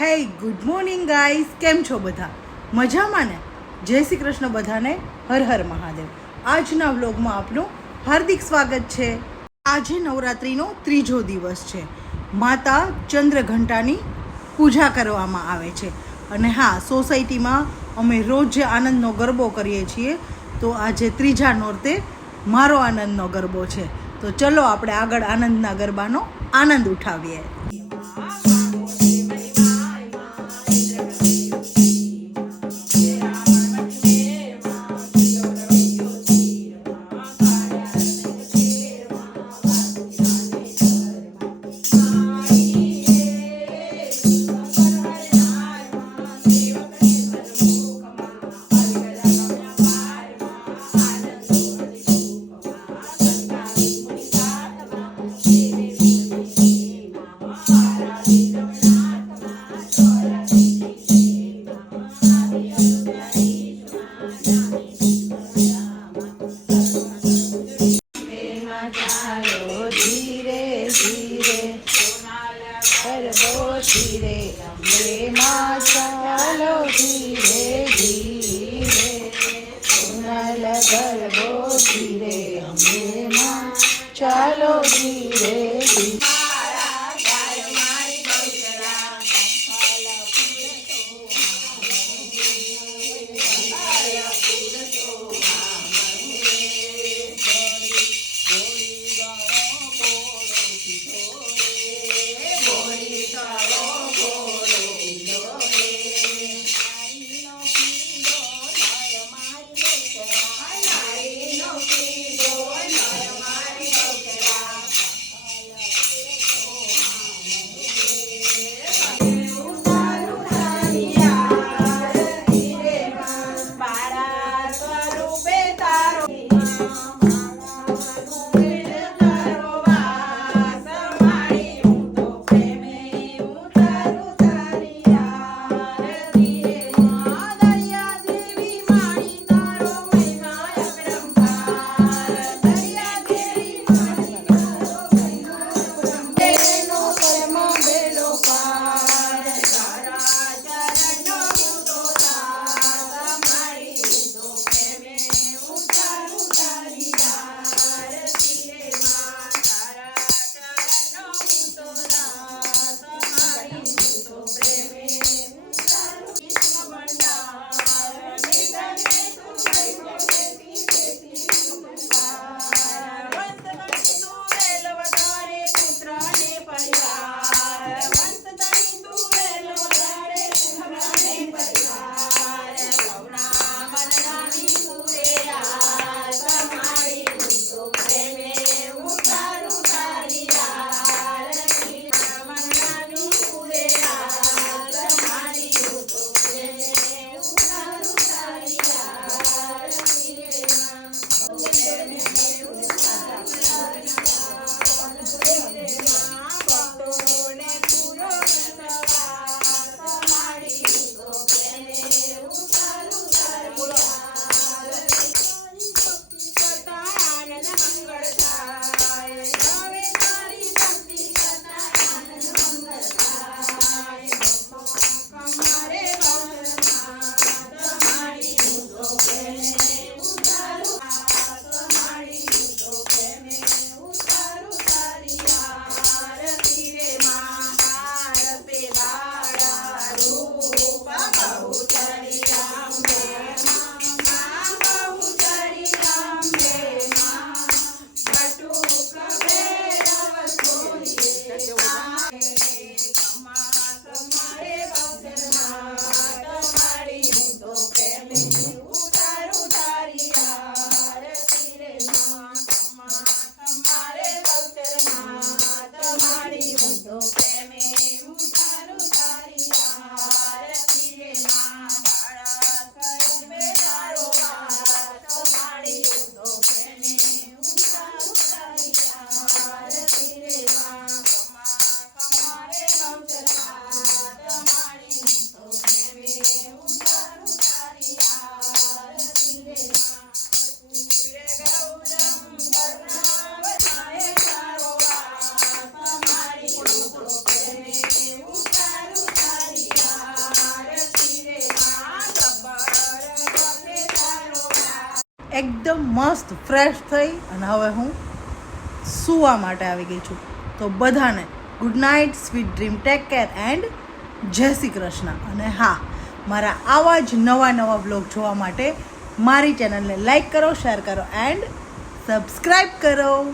હે good morning guys, કેમ છો બધા? મજામાં ને? જય શ્રી કૃષ્ણ બધાને, હર હર મહાદેવ. આજના વ્લોગમાં આપનું હાર્દિક સ્વાગત છે. આજે નવરાત્રિનો ત્રીજો દિવસ છે. માતા ચંદ્રઘંટાની પૂજા કરવામાં આવે છે. અને હા, સોસાયટીમાં અમે રોજ જે આનંદનો ગરબો કરીએ છીએ, તો આજે ત્રીજા નોરતે મારો આનંદનો ગરબો છે. તો ચલો આપણે આગળ આનંદના ગરબાનો આનંદ ઉઠાવીએ. ચાલો ધીરે ધીરે. એકદમ મસ્ત ફ્રેશ થઈ અને હવે હું સૂવા માટે આવી ગઈ છું. તો બધાને good night, sweet dream, take care and જય શ્રી કૃષ્ણ. અને હા, મારા આવા જ નવા બ્લોગ જોવા માટે મારી ચેનલને લાઈક કરો, શેર કરો એન્ડ સબસ્ક્રાઈબ કરો.